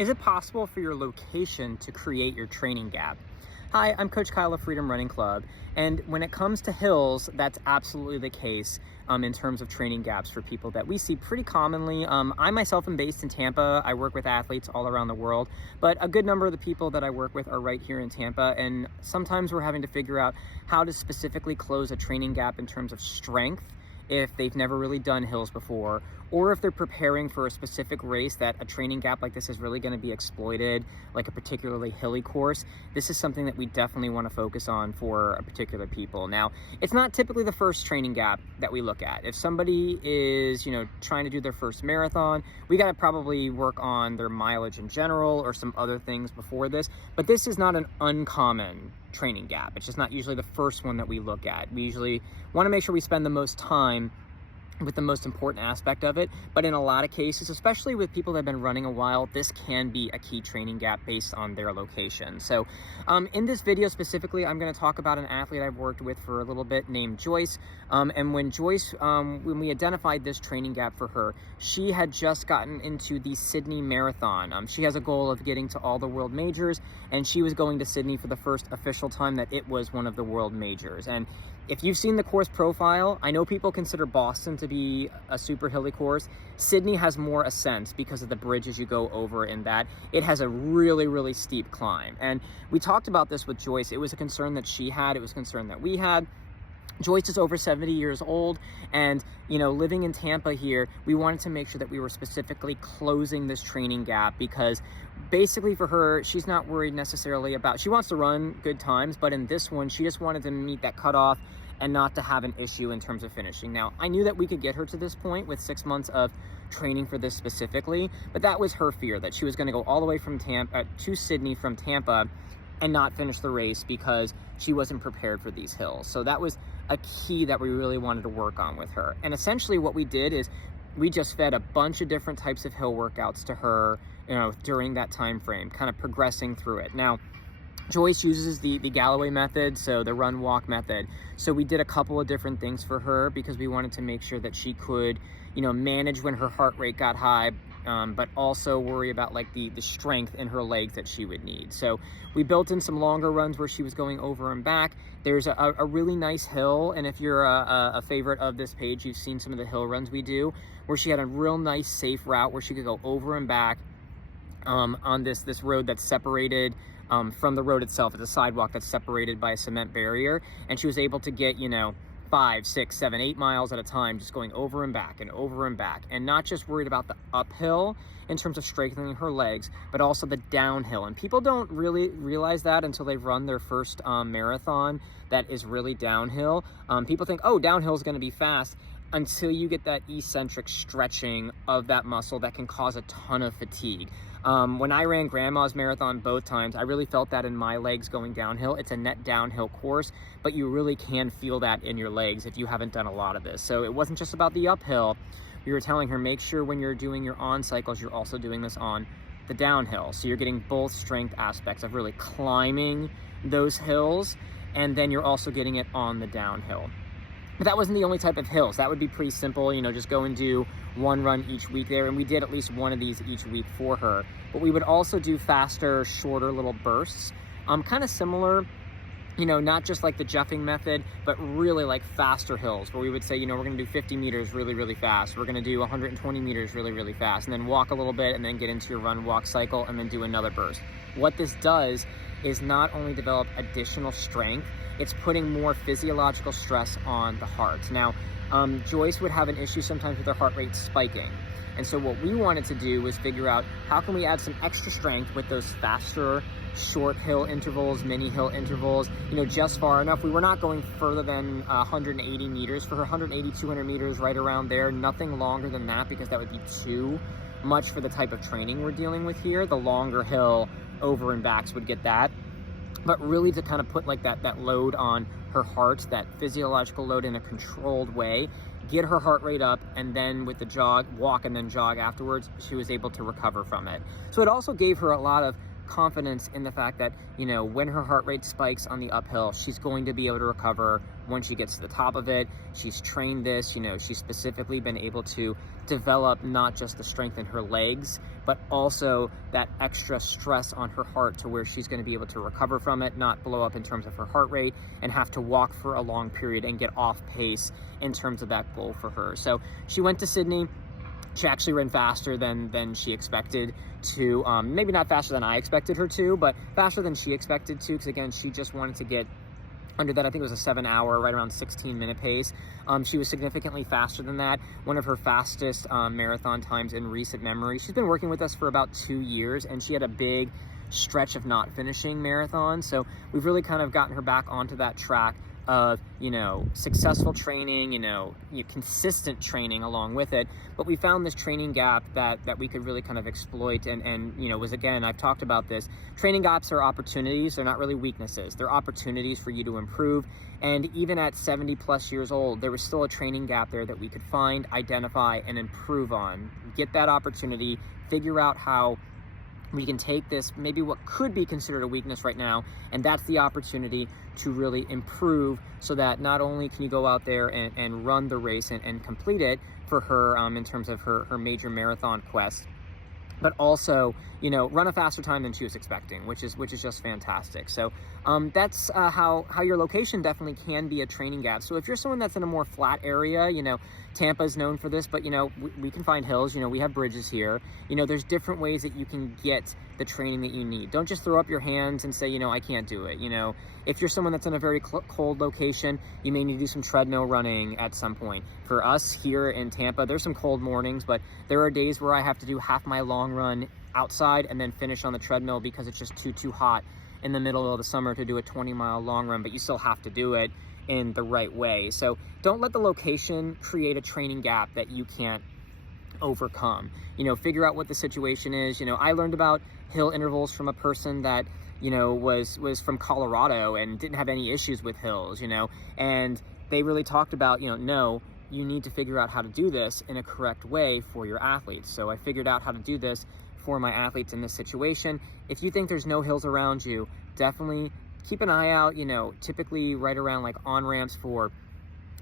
Is it possible for your location to create your training gap? Hi, I'm Coach Kyle of Freedom Running Club, and when it comes to hills, that's absolutely the case in terms of training gaps for people that we see pretty commonly. I myself am based in Tampa. I work with athletes all around the world, but a good number of the people that I work with are right here in Tampa, and sometimes we're having to figure out how to specifically close a training gap in terms of strength if they've never really done hills before, or if they're preparing for a specific race that a training gap like this is really going to be exploited, like a particularly hilly course. This is something that we definitely want to focus on for a particular people. Now, it's not typically the first training gap that we look at. If somebody is, trying to do their first marathon, we got to probably work on their mileage in general or some other things before this, but this is not an uncommon training gap. It's just not usually the first one that we look at. We usually want to make sure we spend the most time with the most important aspect of it, but in a lot of cases, especially with people that have been running a while, this can be a key training gap based on their location. So in this video specifically, I'm going to talk about an athlete I've worked with for a little bit named Joyce. And when Joyce, when we identified this training gap for her, she had just gotten into the Sydney Marathon. She has a goal of getting to all the world majors, and she was going to Sydney for the first official time that it was one of the world majors. And if you've seen the course profile, I know people consider Boston to be a super hilly course. Sydney has more ascents because of the bridges you go over in that. It has a really, really steep climb. And we talked about this with Joyce. It was a concern that she had. It was a concern that we had. Joyce is over 70 years old, and living in Tampa here, we wanted to make sure that we were specifically closing this training gap, because basically for her, she's not worried necessarily about, she wants to run good times, but in this one, she just wanted to meet that cutoff and not to have an issue in terms of finishing. Now, I knew that we could get her to this point with 6 months of training for this specifically, but that was her fear, that she was going to go all the way from Tampa to Sydney from Tampa and not finish the race because she wasn't prepared for these hills. So that was a key that we really wanted to work on with her. And essentially what we did is we just fed a bunch of different types of hill workouts to her, during that time frame, kind of progressing through it. Now, Joyce uses the Galloway method, so the run walk method. So we did a couple of different things for her because we wanted to make sure that she could, manage when her heart rate got high, but also worry about like the strength in her legs that she would need. So we built in some longer runs where she was going over and back. There's a really nice hill, and if you're a favorite of this page, you've seen some of the hill runs we do, where she had a real nice safe route where she could go over and back on this road that's separated from the road itself. It's a sidewalk that's separated by a cement barrier, and she was able to get 5, 6, 7, 8 miles at a time, just going over and back and over and back, and not just worried about the uphill in terms of strengthening her legs, but also the downhill. And people don't really realize that until they've run their first marathon that is really downhill. People think, oh, downhill is going to be fast, until you get that eccentric stretching of that muscle that can cause a ton of fatigue. When I ran Grandma's Marathon both times, I really felt that in my legs going downhill. It's a net downhill course, but you really can feel that in your legs if you haven't done a lot of this. So it wasn't just about the uphill. We were telling her, make sure when you're doing your on cycles, you're also doing this on the downhill. So you're getting both strength aspects of really climbing those hills, and then you're also getting it on the downhill. But that wasn't the only type of hills. That would be pretty simple, just go and do one run each week there. And we did at least one of these each week for her. But we would also do faster, shorter little bursts, kind of similar, not just like the Jeffing method, but really like faster hills where we would say, we're going to do 50 meters really, really fast. We're going to do 120 meters really, really fast, and then walk a little bit and then get into your run walk cycle and then do another burst. What this does is not only develop additional strength, it's putting more physiological stress on the heart. Now, Joyce would have an issue sometimes with her heart rate spiking. And so what we wanted to do was figure out how can we add some extra strength with those faster, short hill intervals, mini hill intervals, just far enough. We were not going further than 180 meters for her, 180, 200 meters, right around there. Nothing longer than that, because that would be too much for the type of training we're dealing with here. The longer hill over and backs would get that. But really to kind of put like that load on her heart, that physiological load in a controlled way, get her heart rate up, and then with the walk and then jog afterwards, she was able to recover from it. So it also gave her a lot of confidence in the fact that, you know, when her heart rate spikes on the uphill, she's going to be able to recover once she gets to the top of it. She's trained this, you know, she's specifically been able to develop not just the strength in her legs, but also that extra stress on her heart to where she's going to be able to recover from it, not blow up in terms of her heart rate and have to walk for a long period and get off pace in terms of that goal for her. So she went to Sydney. She actually ran faster than she expected to, maybe not faster than I expected her to, but faster than she expected to, because again, she just wanted to get under that. I think it was a 7 hour, right around 16-minute pace. She was significantly faster than that. One of her fastest marathon times in recent memory. She's been working with us for about 2 years, and she had a big stretch of not finishing marathons. So we've really kind of gotten her back onto that track of, you know, successful training, consistent training along with it. But we found this training gap that we could really kind of exploit, and you know, was, again, I've talked about this. Training gaps are opportunities. They're not really weaknesses. They're opportunities for you to improve. And even at 70 plus years old, there was still a training gap there that we could find, identify, and improve on. Get that opportunity, figure out how we can take this, maybe what could be considered a weakness right now, and that's the opportunity to really improve, so that not only can you go out there and run the race and complete it for her in terms of her major marathon quest, but also, you know, run a faster time than she was expecting, which is just fantastic. So that's how your location definitely can be a training gap. So if you're someone that's in a more flat area, you know, Tampa is known for this, but you know, we can find hills. You know, we have bridges here. You know, there's different ways that you can get the training that you need. Don't just throw up your hands and say, you know, I can't do it. You know, if you're someone that's in a very cold location, you may need to do some treadmill running at some point. For us here in Tampa, there's some cold mornings, but there are days where I have to do half my long run outside and then finish on the treadmill because it's just too hot in the middle of the summer to do a 20-mile long run, but you still have to do it in the right way. So don't let the location create a training gap that you can't overcome. You know, figure out what the situation is. You know, I learned about hill intervals from a person that, you know, was from Colorado and didn't have any issues with hills, you know, and they really talked about, you know, no, you need to figure out how to do this in a correct way for your athletes. So I figured out how to do this for my athletes in this situation. If you think there's no hills around you, definitely keep an eye out, you know, typically right around like on-ramps for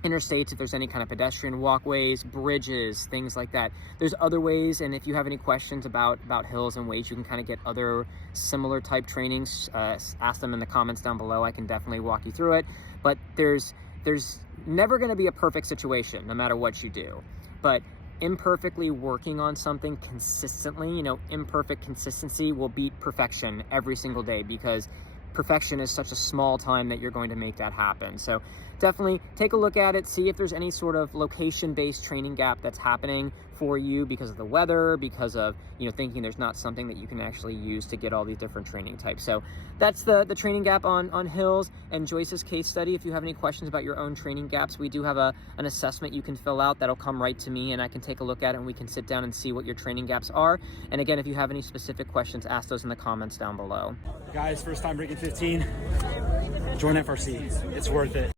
interstates, if there's any kind of pedestrian walkways, bridges, things like that. There's other ways, and if you have any questions about hills and ways you can kind of get other similar type trainings, ask them in the comments down below. I can definitely walk you through it. But there's never going to be a perfect situation, no matter what you do. But imperfectly working on something consistently, you know, imperfect consistency will beat perfection every single day, because perfection is such a small time that you're going to make that happen. So definitely take a look at it, see if there's any sort of location-based training gap that's happening for you because of the weather, because of, you know, thinking there's not something that you can actually use to get all these different training types. So that's the training gap on hills and Joyce's case study. If you have any questions about your own training gaps, we do have an assessment you can fill out that'll come right to me, and I can take a look at it and we can sit down and see what your training gaps are. And again, if you have any specific questions, ask those in the comments down below. Guys, first time breaking 15, join FRC. It's worth it.